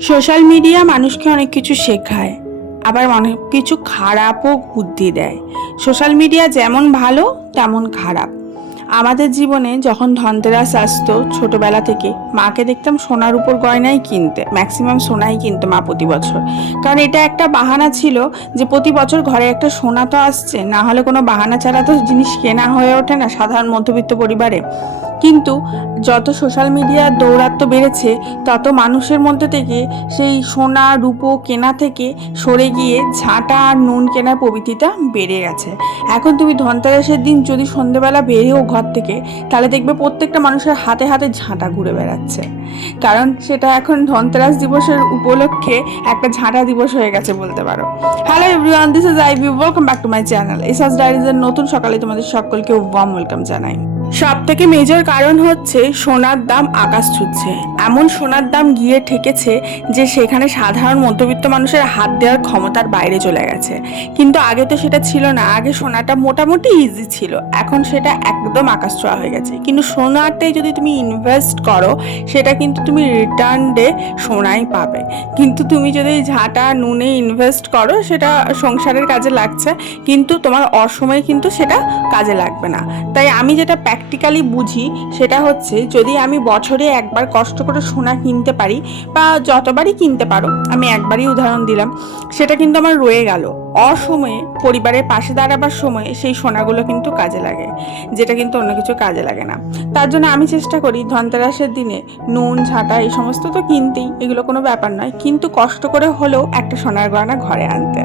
Social media মানুষকে অনেক কিছু শেখায়, আবার অনেক কিছু খারাপও বুদ্ধি দেয়। সোশ্যাল মিডিয়া যেমন ভালো, তেমন খারাপ। আমাদের জীবনে যখন ধনতেরাস আসতো, ছোটবেলা থেকে মাকে দেখতাম সোনার উপর গয়নাই কিনতে ম্যাক্সিমাম সোনাই কিনতো মা প্রতি বছর। কারণ এটা একটা বাহানা ছিল যে প্রতি বছর ঘরে একটা সোনা তো আসছে, না হলে কোনো বাহানা ছাড়া তো জিনিস কেনা হয়ে ওঠে না সাধারণ মধ্যবিত্ত পরিবারে। কিন্তু যত সোশ্যাল মিডিয়ার দৌরাত্ম্য বেড়েছে, তত মানুষের মধ্যে থেকে সেই সোনা, রূপো কেনা থেকে সরে গিয়ে ঝাঁটা আর নুন কেনার প্রবৃত্তিটা বেড়ে গেছে। এখন তুমি ধনতেরাসের দিন যদি সন্ধেবেলা বেরিয়েও ঘর থেকে, তাহলে দেখবে প্রত্যেকটা মানুষের হাতে হাতে ঝাঁটা ঘুরে বেড়াচ্ছে। কারণ সেটা এখন ধনতেরাস দিবসের উপলক্ষে একটা ঝাঁটা দিবস হয়ে গেছে বলতে পারো। Hello everyone this is I B welcome back to my channel এসআস ডায়েরিজের নতুন সকালে তোমাদের সকলকে ওয়ার্ম ওয়েলকাম জানাই। সব থেকে মেজর কারণ হচ্ছে সোনার দাম আকাশ ছুটছে এমন সোনার দাম গিয়ে ঠেকেছে যে সেখানে সাধারণ মধ্যবিত্ত মানুষের হাত দেওয়ার ক্ষমতার বাইরে চলে গেছে। কিন্তু আগে তো সেটা ছিল না, আগে সোনাটা মোটামুটি ইজি ছিল। এখন সেটা একদম আকাশ ছোঁয়া হয়ে গেছে। কিন্তু সোনারটাই যদি তুমি ইনভেস্ট করো, সেটা কিন্তু তুমি রিটার্ন ডে সোনাই পাবে। কিন্তু তুমি যদি ঝাঁটা নুনে ইনভেস্ট করো, সেটা সংসারের কাজে লাগছে। কিন্তু তোমার অসময়ে কিন্তু সেটা কাজে লাগবে না। তাই আমি যেটা প্র্যাকটিক্যালি বুঝি, সেটা হচ্ছে যদি আমি বছরে একবার কষ্ট করে সোনা কিনতে পারি বা যতবারই কিনতে পারো, আমি একবারই উদাহরণ দিলাম, সেটা কিন্তু আমার রয়ে গেল। অসময়ে, পরিবারের পাশে দাঁড়াবার সময়ে সেই সোনাগুলো কিন্তু কাজে লাগে, যেটা কিন্তু অন্য কিছু কাজে লাগে না। তার জন্য আমি চেষ্টা করি ধনতেরাসের দিনে নুন ঝাঁটা এই সমস্ত তো কিনতেই, এগুলো কোনো ব্যাপার নয়। কিন্তু কষ্ট করে হলেও একটা সোনার গয়না ঘরে আনতে।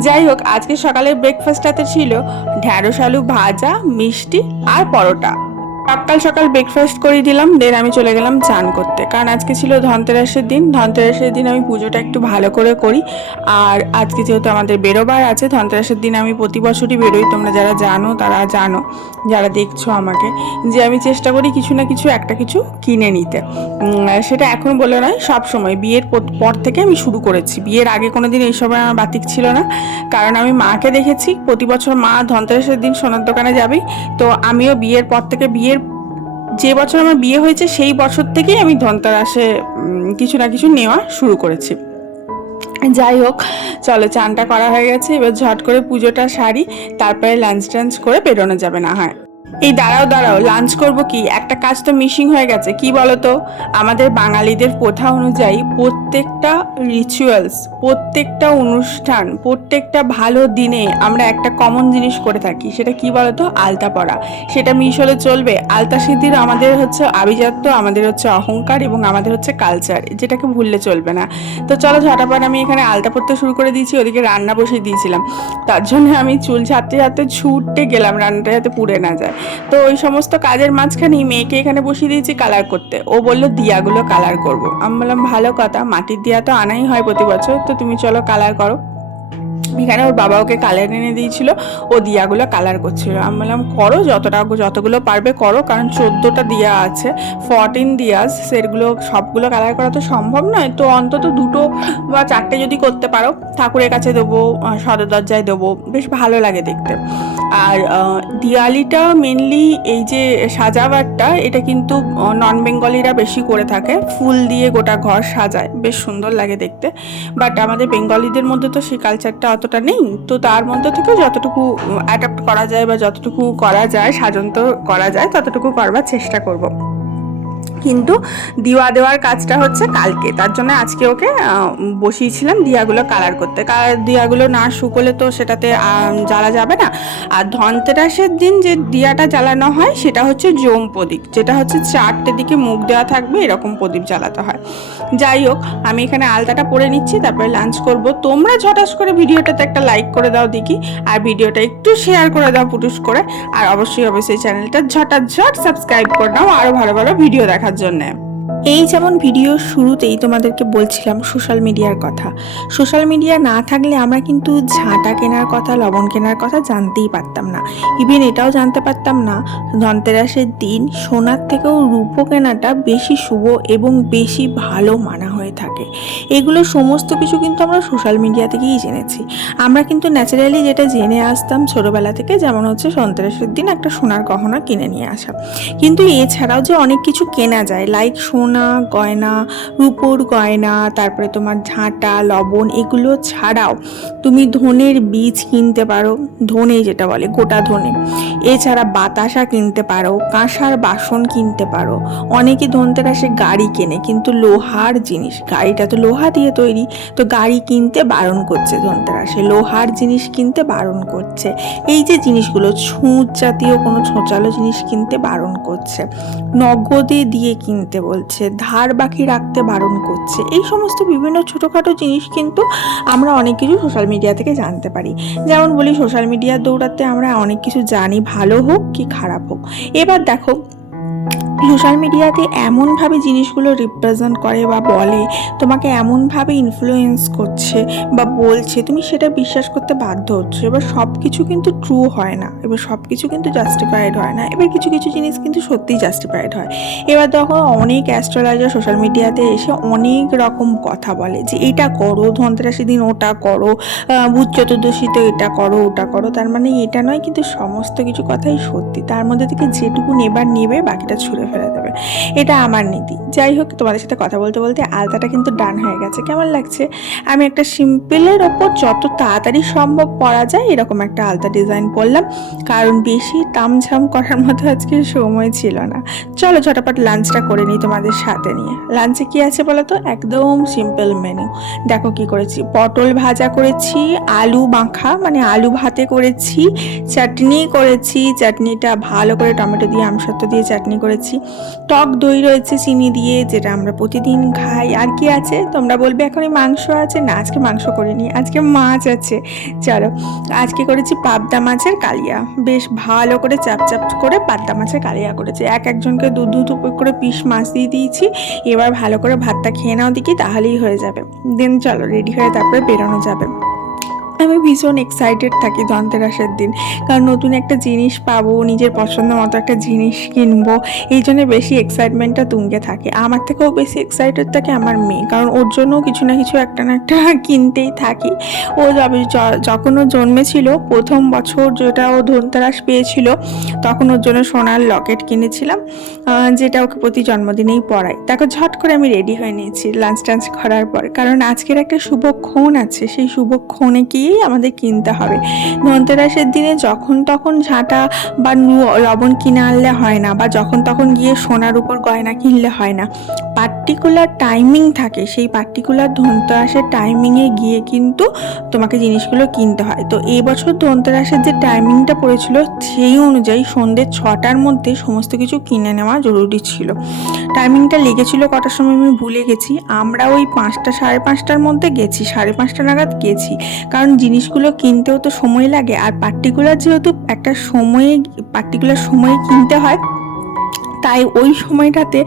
যাই হোক, আজকে সকালের ব্রেকফাস্টটাতে ছিল ঢ্যাঁড়স, আলু ভাজা, মিষ্টি আর পরোটা। সকাল সকাল ব্রেকফাস্ট করে দিলাম দেন আমি চলে গেলাম চান করতে। কারণ আজকে ছিল ধনতেরাসের দিন ধনতেরাসের দিন আমি পুজোটা একটু ভালো করে করি। আর আজকে যেহেতু আমাদের বেরোবার আছে, ধনতেরাসের দিন আমি প্রতি বছরই বেরোই। তোমরা যারা জানো, তারা জানো, যারা দেখছ আমাকে, যে আমি চেষ্টা করি কিছু না কিছু একটা কিছু কিনে নিতে। সেটা এখন বলে নয়, সব সময়। বিয়ের পর- থেকে আমি শুরু করেছি। বিয়ের আগে কোনো দিন এই সময় আমার বাতিক ছিল না। কারণ আমি মাকে দেখেছি, প্রতি বছর মা ধনতেরাসের দিন সোনার দোকানে যাবেই। তো আমিও বিয়ের পর থেকে বিয়ের যে বছর আমার বিয়ে হয়েছে, সেই বছর থেকেই আমি ধনতেরাসে কিছু না কিছু নেওয়া শুরু করেছি। যাই হোক, চলো চানটা করা হয়ে গেছে, এবার ঝট করে পুজোটা সারি, তারপরে লাঞ্চ টাঞ্চ করে বেরোনো যাবে না হয়। এই দাঁড়াও দাঁড়াও লাঞ্চ করব কি? একটা কাজ তো মিসিং হয়ে গেছে, কি বলতো? আমাদের বাঙালিদের প্রথা অনুযায়ী প্রত্যেকটা রিচুয়ালস প্রত্যেকটা অনুষ্ঠান, প্রত্যেকটা ভালো দিনে আমরা একটা কমন জিনিস করে থাকি, সেটা কি বলতো? আলতা পরা। সেটা মিস হলে চলবে। আলতা সিদ্ধির আমাদের হচ্ছে আভিজাত্য, আমাদের হচ্ছে অহংকার এবং আমাদের হচ্ছে কালচার যেটাকে ভুললে চলবে না। তো চলো ঝটাপট, আমি এখানে আলতা পড়তে শুরু করে দিয়েছি, ওদিকে রান্না বসিয়ে দিয়েছিলাম। তার জন্য আমি চুল ছাড়তে ছাড়তে ছুটতে গেলাম, রান্নাটা যাতে পুড়ে না যায়। তো ওই সমস্ত কাজের মাঝখানেই মেয়েকে এখানে বসিয়ে দিয়েছি কালার করতে। ও বলল, দিয়াগুলো কালার করব আমি বললাম, ভালো কথা, মাটির দিয়া তো আনাই হয় প্রতি বছর, তো তুমি চলো কালার করো। এখানে ওর বাবা ওকে কালার এনে দিয়েছিল ও দিয়াগুলো কালার করছিল। আমি বললাম করো যতটা যতগুলো পারবে করো কারণ চোদ্দোটা দিয়া আছে ফরটিন দিয়াস সেগুলো সবগুলো কালার করা তো সম্ভব নয়। তো অন্তত দুটো বা চারটে যদি করতে পারো ঠাকুরের কাছে দেবো সদর দরজায় দেবো বেশ ভালো লাগে দেখতে। আর আহ, দিওয়ালিটা মেনলি এই যে সাজাবারটা এটা কিন্তু নন বেঙ্গলিরা বেশি করে থাকে। ফুল দিয়ে গোটা ঘর সাজায় বেশ সুন্দর লাগে দেখতে। বাট আমাদের বেঙ্গলিদের মধ্যে তো সেই কালচারটা অতটা নেই। তো তার মধ্যে থেকে যতটুকু অ্যাডাপ্ট করা যায় বা যতটুকু করা যায় সাজন্ত করা যায়, ততটুকু করবার চেষ্টা করব। কিন্তু দিওয়া দেওয়ার কাজটা হচ্ছে কালকে। তার জন্য আজকে ওকে বসিয়েছিলাম দিয়াগুলো কালার করতে। কালার দিয়াগুলো না শুকোলে তো সেটাতে জ্বালা যাবে না। আর ধনতেরাসের দিন যে দিয়াটা জ্বালানো হয়, সেটা হচ্ছে জোম প্রদীপ। যেটা হচ্ছে চারটে দিকে মুখ দেওয়া থাকবে, এরকম প্রদীপ জ্বালাতে হয়। যাই হোক, আমি এখানে আলতাটা পরে নিচ্ছি, তারপরে লাঞ্চ করব। তোমরা ঝটাস করে ভিডিওটাতে একটা লাইক করে দাও দেখি, আর ভিডিওটা একটু শেয়ার করে দাও পুটুস করে। আর অবশ্যই অবশ্যই চ্যানেলটা ঝটাঝট সাবস্ক্রাইব করে নাও আরও ভালো ভালো ভিডিও দেখার জন্যে। এই যেমন ভিডিও শুরুতেই তোমাদেরকে বলছিলাম সোশ্যাল মিডিয়ার কথা। সোশ্যাল মিডিয়া না থাকলে আমরা কিন্তু ঝাঁটা কেনার কথা, লবণ কেনার কথা জানতেই পারতাম না। ইভেন এটাও জানতে পারতাম না, ধনতেরাসের দিন সোনার থেকেও রূপো কেনাটা বেশি শুভ এবং বেশি ভালো মানা হয়ে থাকে। এগুলো সমস্ত কিছু কিন্তু আমরা সোশ্যাল মিডিয়া থেকেই জেনেছি। আমরা কিন্তু ন্যাচারালি যেটা জেনে আসতাম ছোটোবেলা থেকে যেমন হচ্ছে সন্ত্রাসের দিন একটা সোনার গহনা কিনে নিয়ে আসা। কিন্তু এছাড়াও যে অনেক কিছু কেনা যায় লাইক সোনা, গয়না, রূপোর গয়না, তারপরে তোমার ঝাঁটা, লবণ, এগুলো ছাড়াও তুমি ধনের বীজ কিনতে পারো, ধনে যেটা বলে, গোটা ধনে। এছাড়া বাতাসা কিনতে পারো, কাঁসার বাসন কিনতে পারো। অনেকে ধনতেরাসে গাড়ি কেনে, কিন্তু লোহার জিনিস গাড়িটা তো লোহা দিয়ে তৈরি। তো গাড়ি কিনতে বারণ করছে ধনতেরাসে। লোহার জিনিস কিনতে বারণ করছে। এই যে জিনিসগুলো, ছুঁচ জাতীয় কোনো ছোঁচালো জিনিস কিনতে বারণ করছে। নগদে দিয়ে কিনতে বলছে, ধার বাকি রাখতে বারণ করছে। এই সমস্ত বিভিন্ন ছোটোখাটো জিনিস কিন্তু আমরা অনেক কিছু সোশ্যাল মিডিয়া থেকে জানতে পারি। যেমন বলি সোশ্যাল মিডিয়ার দৌড়াতে আমরা অনেক কিছু জানি, ভালো হোক কি খারাপ হোক। এবার দেখো সোশ্যাল মিডিয়াতে এমনভাবে জিনিসগুলো রিপ্রেজেন্ট করে বা বলে, তোমাকে এমনভাবে ইনফ্লুয়েন্স করছে বা বলছে, তুমি সেটা বিশ্বাস করতে বাধ্য হচ্ছে। এবার সব কিছু কিন্তু ট্রু হয় না। এবার সব কিছু কিন্তু জাস্টিফাইড হয় না। এবার কিছু কিছু জিনিস কিন্তু সত্যিই জাস্টিফাইড হয়। এবার দেখো, অনেক অ্যাস্ট্রোলজার সোশ্যাল মিডিয়াতে এসে অনেক রকম কথা বলে যে, এটা করো ধনতেরাসী দিন ওটা করো ভূত চতুর্দশীতে এটা করো, ওটা করো। তার মানে এটা নয়, কিন্তু সমস্ত কিছু কথাই সত্যি। তার মধ্যে থেকে যেটুকু নেবার নেবে বাকিটা ছুঁড়ে ফেলে দেবে। এটা আমার নীতি। যাই হোক, তোমাদের সাথে কথা বলতে বলতে আলতাটা কিন্তু ডান হয়ে গেছে। কেমন লাগছে? আমি একটা সিম্পলের ওপর যত তাড়াতাড়ি সম্ভব পরা যায়, এরকম একটা আলতা ডিজাইন করলাম কারণ বেশি তামঝাম করার মতো আজকে সময় ছিল না। চলো ঝটাপট লাঞ্চটা করে নিই তোমাদের সাথে নিয়ে। লাঞ্চে কি আছে বলো তো একদম সিম্পল মেনু দেখো কি করেছি। পটল ভাজা করেছি, আলু মাখা মানে আলু ভাতে করেছি, চাটনি করেছি। চাটনিটা ভালো করে টমেটো দিয়ে আমসত্ব দিয়ে চাটনি করেছি। টক দই রয়েছে, চিনি দিয়ে, যেটা আমরা প্রতিদিন খাই। আর কি আছে? তোমরা বলবে এখন এই মাংস আছে। না, আজকে মাংস করিনি, আজকে মাছ আছে। চলো, আজকে করেছি পাবদা মাছের কালিয়া। বেশ ভালো করে চাপ চাপ করে পাবদা মাছের কালিয়া করেছি। এক একজনকে দু দু করে পিস মাছ দিয়ে দিয়েছি। এবার ভালো করে ভাতটা খেয়ে নাও দেখি, তাহলেই হয়ে যাবে। দেন চলো, রেডি হয়ে তারপরে বেরোনো যাবে। আমি ভীষণ এক্সাইটেড থাকি ধনতেরাসের দিন। কারণ নতুন একটা জিনিস পাবো, নিজের পছন্দ মতো একটা জিনিস কিনবো, এই জন্য বেশি এক্সাইটমেন্টটা তুঙ্গে থাকে। আমার থেকেও বেশি এক্সাইটেড থাকে আমার মেয়ে, কারণ ওর জন্য কিছু না কিছু একটা না একটা কিনতেই থাকি। ও যখন ও জন্মেছিল, প্রথম বছর যেটা ও ধনতেরাস পেয়েছিল, তখন ওর জন্য সোনার লকেট কিনেছিলাম যেটা ওকে প্রতি জন্মদিনেই পড়াই তাকে ঝট করে আমি রেডি হয়ে নিয়েছি লাঞ্চ টাঞ্চ করার পর। কারণ আজকের একটা শুভক্ষণ আছে, সেই শুভক্ষণে গিয়েই আমাদের কিনতে হবে। ধনতেরাসের দিনে যখন তখন ঝাঁটা বা লবণ কিনে আনলে হয় না বা যখন তখন গিয়ে সোনার উপর গয়না কিনলে হয় না। পার্টিকুলার টাইমিং থাকে, সেই পার্টিকুলার ধনতেরাসের টাইমিংয়ে গিয়ে কিন্তু তোমাকে জিনিসগুলো কিনতে হয়। তো এবছর বছর ধনতেরাসের যে টাইমিংটা পড়েছিল, সেই অনুযায়ী সন্ধ্যে ছটার মধ্যে সমস্ত কিছু কিনে নেওয়া জরুরি ছিল। টাইমিংটা লেগেছিল কটার সময় আমি ভুলে গেছি। আমরা ওই পাঁচটা, সাড়ে পাঁচটার মধ্যে গেছি, সাড়ে পাঁচটা নাগাদ গেছি। কারণ জিনিসগুলো কিনতেও তো সময় লাগে। আর পার্টিকুলার যেহেতু একটা সময়ে পার্টিকুলার সময়ে কিনতে হয় তাই ওই সময়টাতে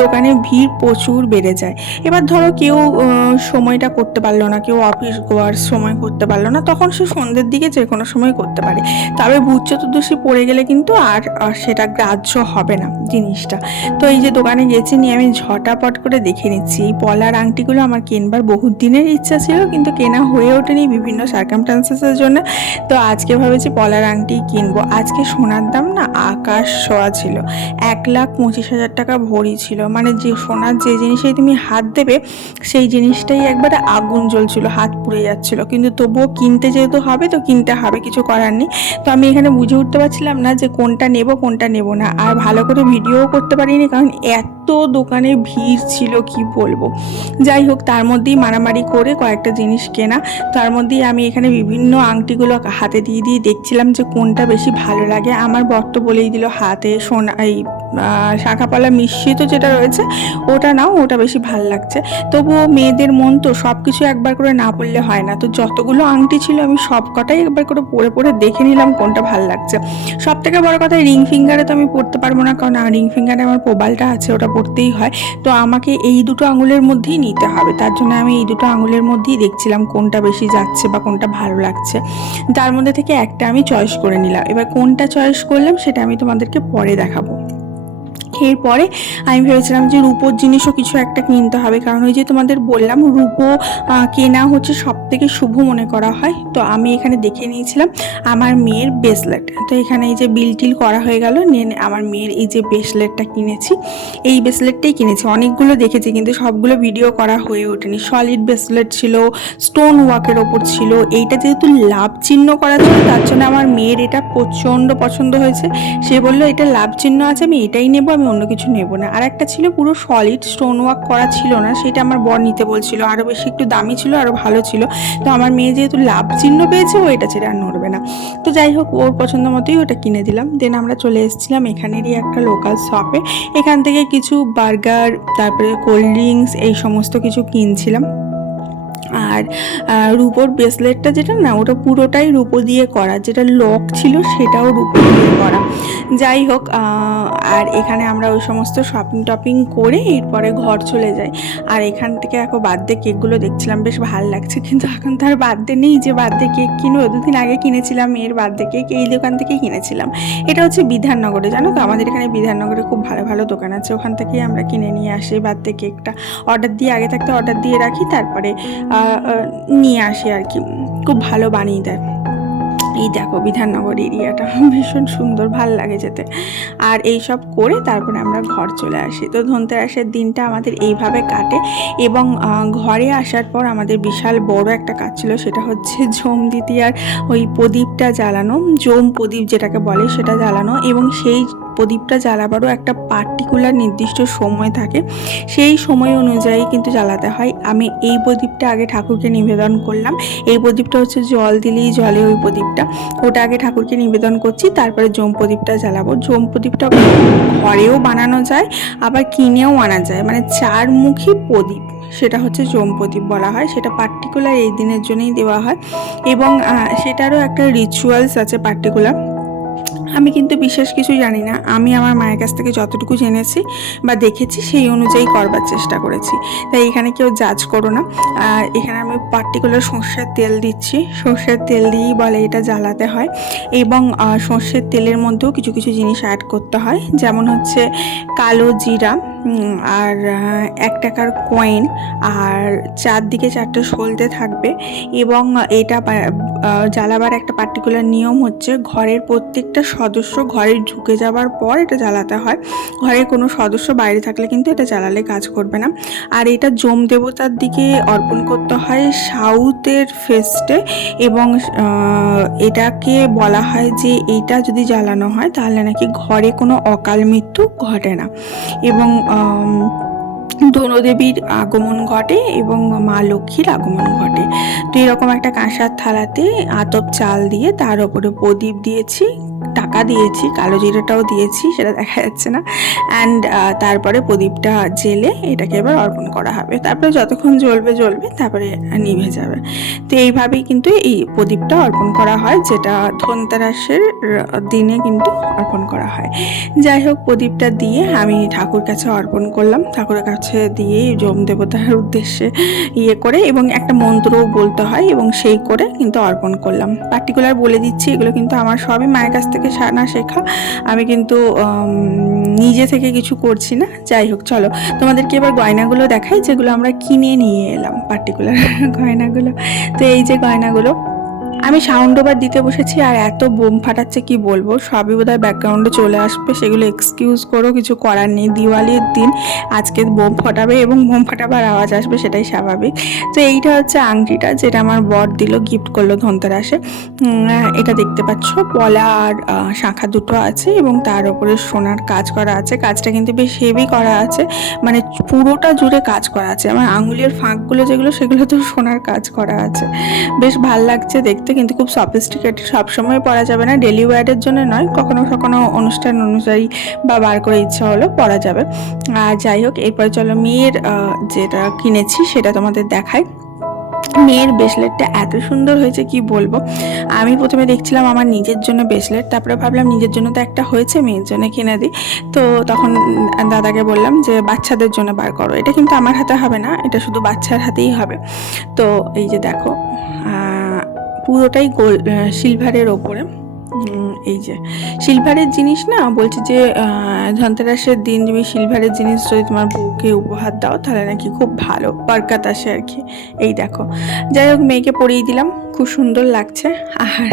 দোকানে ভিড় প্রচুর বেড়ে যায়। এবার ধরো কেউ সময়টা করতে পারল না, কেউ অফিস গোয়ার সময় করতে পারল না, তখন সে সন্ধ্যের দিকে যে কোনো সময় করতে পারে। তবে ভূত চতুর্দশী পড়ে গেলে কিন্তু আর সেটা গ্রাহ্য হবে না জিনিসটা। তো এই যে দোকানে গেছি নিয়ে আমি ঝটাপট করে দেখে নিচ্ছি। এই পলার আংটিগুলো আমার কিনবার বহুত দিনের ইচ্ছা ছিল, কিন্তু কেনা হয়ে ওঠেনি বিভিন্ন সার্কামস্টান্সেসের জন্য। তো আজকে ভাবেছি পলার আংটি কিনবো। আজকে সোনার দাম না আকাশ ছোঁয়া ছিল। এক লাখ পঁচিশ হাজার টাকা ভরি ছিল। মানে যে সোনার যে জিনিসে তুমি হাত দেবে, সেই জিনিসটাই একবারে আগুন জ্বলছিল, হাত পুড়ে যাচ্ছিল। কিন্তু তবুও কিনতে যেহেতু হবে, তো কিনতে হবে, কিছু করার নেই। তো আমি এখানে বুঝে উঠতে পারছিলাম না যে কোনটা নেব কোনটা নেব না। আর ভালো করে ভিডিও করতে পারিনি, কারণ এত দোকানে ভিড় ছিল, কি বলব। যাই হোক, তার মধ্যেই মারামারি করে কয়েকটা জিনিস কেনা। তার মধ্যেই আমি এখানে বিভিন্ন আংটিগুলো হাতে দিয়ে দিয়ে দেখছিলাম যে কোনটা বেশি ভালো লাগে। আমার বর্ত বলেই দিল, হাতে সোনা, এই শাঁখাপালা মিশ্রিত যেটা রয়েছে, ওটা নাও, ওটা বেশি ভালো লাগছে। তবুও মেয়েদের মন তো সব কিছু একবার করে না পড়লে হয় না। তো যতগুলো আংটি ছিল, আমি সব কটাই একবার করে পরে পরে দেখে নিলাম কোনটা ভালো লাগছে। সব থেকে বড় কথা, রিং ফিঙ্গারে তো আমি পড়তে পারব না, কারণ রিং ফিঙ্গারে আমার প্রবালটা আছে, ওটা পড়তেই হয়। তো আমাকে এই দুটো আঙুলের মধ্যেই নিতে হবে। তার জন্য আমি এই দুটো আঙুলের মধ্যেই দেখছিলাম কোনটা বেশি যাচ্ছে বা কোনটা ভালো লাগছে। তার মধ্যে থেকে একটা আমি চয়েস করে নিলাম। এবার কোনটা চয়েস করলাম, সেটা আমি তোমাদেরকে পরে দেখাবো। এরপরে আমি ভেবেছিলাম যে রূপোর জিনিসও কিছু একটা কিনতে হবে। কারণ ওই যে তোমাদের বললাম, রূপো কেনা হচ্ছে সব থেকে শুভ মনে করা হয়। তো আমি এখানে দেখে নিয়েছিলাম আমার মেয়ের ব্রেসলেট তো এখানে এই যে বিল টিল করা হয়ে গেল, নিয়ে আমার মেয়ের এই যে ব্রেসলেটটা কিনেছি। এই ব্রেসলেটটাই কিনেছি। অনেকগুলো দেখেছি, কিন্তু সবগুলো ভিডিও করা হয়ে ওঠেনি। সলিড ব্রেসলেট ছিল স্টোন ওয়াকের ওপর ছিল। এইটা যেহেতু লাভ চিহ্ন করা ছিল, তার জন্য আমার মেয়ের এটা প্রচণ্ড পছন্দ হয়েছে। সে বলল, এটা লাভ চিহ্ন আছে, আমি এটাই নেব আমি অন্য কিছু নেব না। আর একটা ছিল পুরো সলিড স্টোন ওয়ার্ক করা ছিল না, সেটা আমার বর নিতে বলছিল। আরও বেশি একটু দামি ছিল আরও ভালো ছিল। তো আমার মেয়ে যেহেতু লাভ চিহ্ন পেয়েছে, ও এটা ছেড়ে আর নড়বে না। তো যাই হোক, ওর পছন্দ মতোই ওটা কিনে দিলাম। দেন আমরা চলে এসেছিলাম এখানেরই একটা লোকাল শপে এখান থেকে কিছু বার্গার তারপরে কোল্ড ড্রিঙ্কস এই সমস্ত কিছু কিনছিলাম। আর রুপোর ব্রেসলেটটা যেটা না, ওটা পুরোটাই রুপো দিয়ে করা। যেটা লক ছিল সেটাও রুপো দিয়ে করা। যাই হোক আর এখানে আমরা ওই সমস্ত শপিং টপিং করে এরপরে ঘর চলে যাই। আর এখান থেকে এখন বার্থডে কেকগুলো দেখছিলাম, বেশ ভালো লাগছে। কিন্তু এখন তার বার্থডে নেই যে বার্থডে কেক কিনবো। দুদিন আগে কিনেছিলাম এর বার্থডে কেক, এই দোকান থেকেই কিনেছিলাম। এটা হচ্ছে বিধাননগরে, জানো তো? আমাদের এখানে বিধাননগরে খুব ভালো ভালো দোকান আছে। ওখান থেকেই আমরা কিনে নিয়ে আসি বার্থডে কেকটা। অর্ডার দিয়ে, আগে থাকতে অর্ডার দিয়ে রাখি, তারপরে নিয়ে আসি আর কি। খুব ভালো বানিয়ে দেয়। এই দেখো বিধাননগর এরিয়াটা, ভীষণ সুন্দর, ভালো লাগে যেতে। আর এই সব করে তারপরে আমরা ঘর চলে আসি। তো ধনতেরাসের দিনটা আমাদের এইভাবে কাটে এবং ঘরে আসার পর আমাদের বিশাল বড় একটা কাজ ছিল, সেটা হচ্ছে জম দিতি আর ওই প্রদীপটা জ্বালানো, জম প্রদীপ যেটাকে বলে সেটা জ্বালানো এবং সেই প্রদীপটা জ্বালাবারও একটা পার্টিকুলার নির্দিষ্ট সময় থাকে। সেই সময় অনুযায়ী কিন্তু জ্বালাতে হয়। আমি এই প্রদীপটা আগে ঠাকুরকে নিবেদন করলাম। এই প্রদীপটা হচ্ছে জল দিলেই জলে ওই প্রদীপটা। ওটা আগে ঠাকুরকে নিবেদন করছি, তারপরে জম প্রদীপটা জ্বালাবো। জম প্রদীপটা ঘরেও বানানো যায়, আবার কিনেও আনা যায়। মানে চারমুখী প্রদীপ, সেটা হচ্ছে জম প্রদীপ বলা হয়। সেটা পার্টিকুলার এই দিনের জন্যই দেওয়া হয়। এবং সেটারও একটা রিচুয়ালস আছে পার্টিকুলার আমি কিন্তু বিশেষ কিছু জানি না। আমি আমার মায়ের কাছ থেকে যতটুকু জেনেছি বা দেখেছি, সেই অনুযায়ী করবার চেষ্টা করেছি। তাই এখানে কেউ জাজ করো না। এখানে আমি পার্টিকুলার সর্ষের তেল দিচ্ছি। সর্ষের তেল দিয়েই বলে এটা জ্বালাতে হয়। এবং সর্ষের তেলের মধ্যেও কিছু কিছু জিনিস অ্যাড করতে হয়। যেমন হচ্ছে কালো জিরা। আর এক টাকার কয়েন আর চারদিকে চারটে সলতে থাকবে এবং এটা জ্বালাবার একটা পার্টিকুলার নিয়ম হচ্ছে ঘরের প্রত্যেকটা সদস্য ঘরে ঢুকে যাবার পর এটা জ্বালাতে হয়। ঘরের কোনো সদস্য বাইরে থাকলে কিন্তু এটা জ্বালালে কাজ করবে না। আর এটা জম দেবতার দিকে অর্পণ করতে হয় সাউথের ফেস্টে এবং এটাকে বলা হয় যে এটা যদি জ্বালানো হয় তাহলে নাকি ঘরে কোনো অকাল মৃত্যু ঘটে না। এবং ধনদেবীর আগমন ঘটে এবং মা লক্ষ্মীর আগমন ঘটে। তো এরকম একটা কাঁসার থালাতে আতপ চাল দিয়ে তার ওপরে প্রদীপ দিয়েছি। টাকা দিয়েছি, কালো জিরাটাও দিয়েছি, সেটা দেখা যাচ্ছে না। অ্যান্ড তারপরে প্রদীপটা জেলে এটাকে এবার অর্পণ করা হবে। তারপরে যতক্ষণ জ্বলবে জ্বলবে, তারপরে নিভে যাবে। তো এইভাবেই কিন্তু এই প্রদীপটা অর্পণ করা হয়, যেটা ধনতেরাসের দিনে কিন্তু অর্পণ করা হয়। যাই হোক, প্রদীপটা দিয়ে আমি ঠাকুর কাছে অর্পণ করলাম। ঠাকুরের কাছে দিয়ে যম দেবতার উদ্দেশ্যে ইয়ে করে এবং একটা মন্ত্রও বলতে হয় এবং সেই করে কিন্তু অর্পণ করলাম। পার্টিকুলার বলে দিচ্ছি, এগুলো কিন্তু আমার সবই মায়ের কাছ থেকে না শেখা। আমি কিন্তু নিজে থেকে কিছু করছি না। যাই হোক, চলো। তোমাদেরকে এবার গয়নাগুলো দেখাই, যেগুলো আমরা কিনে নিয়ে এলাম পার্টিকুলার গয়নাগুলো। তো এই যে গয়নাগুলো আমি সাউন্ড ওভার দিতে বসেছি আর এত বোম ফাটাচ্ছে কি বলব? সবই বোধহয় ব্যাকগ্রাউন্ডে চলে আসবে, সেগুলো এক্সকিউজ করো, কিছু করার নেই। দিওয়ালির দিন, আজকে বোম ফাটাবে এবং বোম ফাটাবার আওয়াজ আসবে, সেটাই স্বাভাবিক। তো এইটা হচ্ছে আংটিটা, যেটা আমার বর দিল গিফট করল ধনতেরাসে। এটা দেখতে পাচ্ছ, পলা আর শাখা দুটো আছে এবং তার উপরে সোনার কাজ করা আছে। কাজটা কিন্তু বেশ হেভি করা আছে মানে পুরোটা জুড়ে কাজ করা আছে। আমার আঙুলের ফাঁকগুলো যেগুলো, সেগুলো তো সোনার কাজ করা আছে। বেশ ভালো লাগছে দেখতে। কিন্তু খুব সফিস্টিকেটেড সবসময় পরা যাবে না। ডেলি ওয়ারের জন্য নয়, কখনো কখনো অনুষ্ঠান অনুযায়ী বা বার করে ইচ্ছা হলো পরা যাবে। আর যাই হোক, এরপরে চলো মেয়ের যেটা কিনেছি সেটা তোমাদের দেখাই। মেয়ের ব্রেসলেটটা এত সুন্দর হয়েছে, কি বলব? আমি প্রথমে দেখছিলাম আমার নিজের জন্য ব্রেসলেট তারপরে ভাবলাম নিজের জন্য তো একটা হয়েছে, মেয়ের জন্য কিনে দিই। তো তখন দাদাকে বললাম যে, বাচ্চাদের জন্য বার করো। এটা কিন্তু আমার হাতে হবে না, এটা শুধু বাচ্চার হাতেই হবে। তো এই যে দেখো পুরোটাই গোল সিলভারের ওপরে। এই যে, সিলভারের জিনিস না, বলছে যে ধনতেরাসের দিন তুমি সিলভারের জিনিস যদি তোমার বউকে উপহার দাও, তাহলে নাকি খুব ভালো, বরকাত আসে আর কি। এই দেখো, যাই হোক, মেয়েকে পরিয়ে দিলাম, খুব সুন্দর লাগছে। আর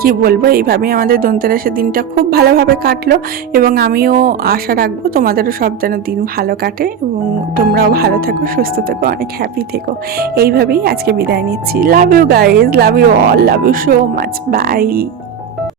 কি বলব, এইভাবেই আমাদের ধনতেরাসের দিনটা খুব ভালোভাবে কাটলো, এবং আমিও আশা রাখব তোমাদেরও সব যেন দিন ভালো কাটে, এবং তোমরাও ভালো থাকো, সুস্থ থেকো, অনেক হ্যাপি থেকো। এইভাবেই আজকে বিদায় নিচ্ছি। Love you guys love you all love you so much bye